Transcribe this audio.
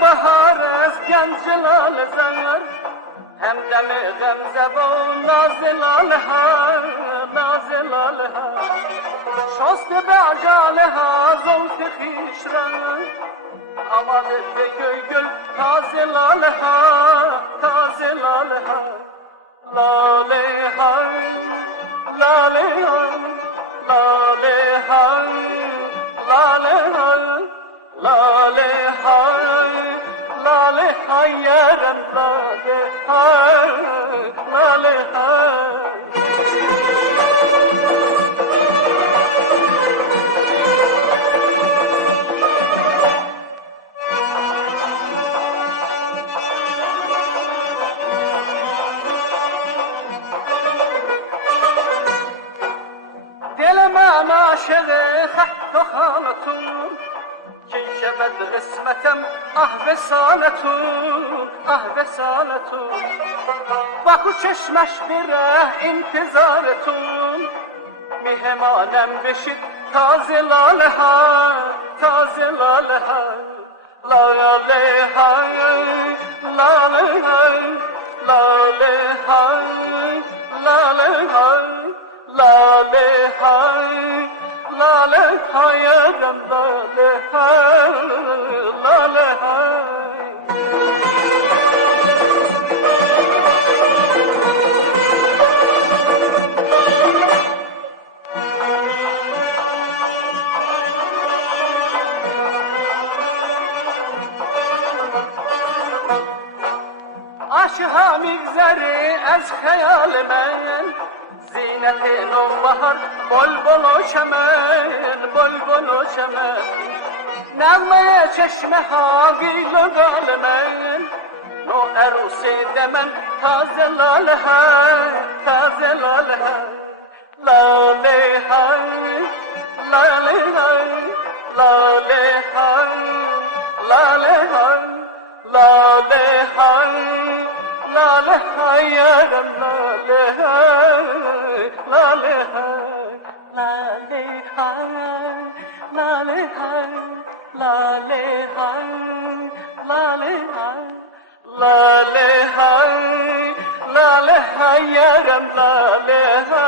بهار است گنج لاله زار، همدم غمزه و ناز لاله ها، ناز لاله ها. شسته به عجاله ها زلف خویش را، آماده به گل گل تازه لاله ها، تازه لاله ها. لاله ها، لاله ها، لاله ها، لاله ها، لاله ها، لاله ها یارم، لاله ها، لاله ها. دل من عاشق خط و خالتون، کی شود قسمتم اه وصالتون، اه وصالتون. باکو چشمش بره انتظارتون، میهمانم بشید تازه لاله ها، تازه لاله ها. لاله ها، لاله ها، لاله ها، لاله ها، لاله ها، لاله ها یارم، لاله ها، لاله ها. عاشقا میگذره از خیال من، زینت نوبهار بلبل و چمن، بلبل و چمن. نغمه چشمه ها گیل و گال من، نو عروس دمن تازه لاله ها، تازه لاله ها. لاله ها، لاله ها، لاله ها، لاله ها، لاله ها، لاله ها یارم، لاله ها، لاله ها. لاله ها، لاله ها، لاله ها، لاله ها. لاله ها، لاله ها یارم، لاله ها،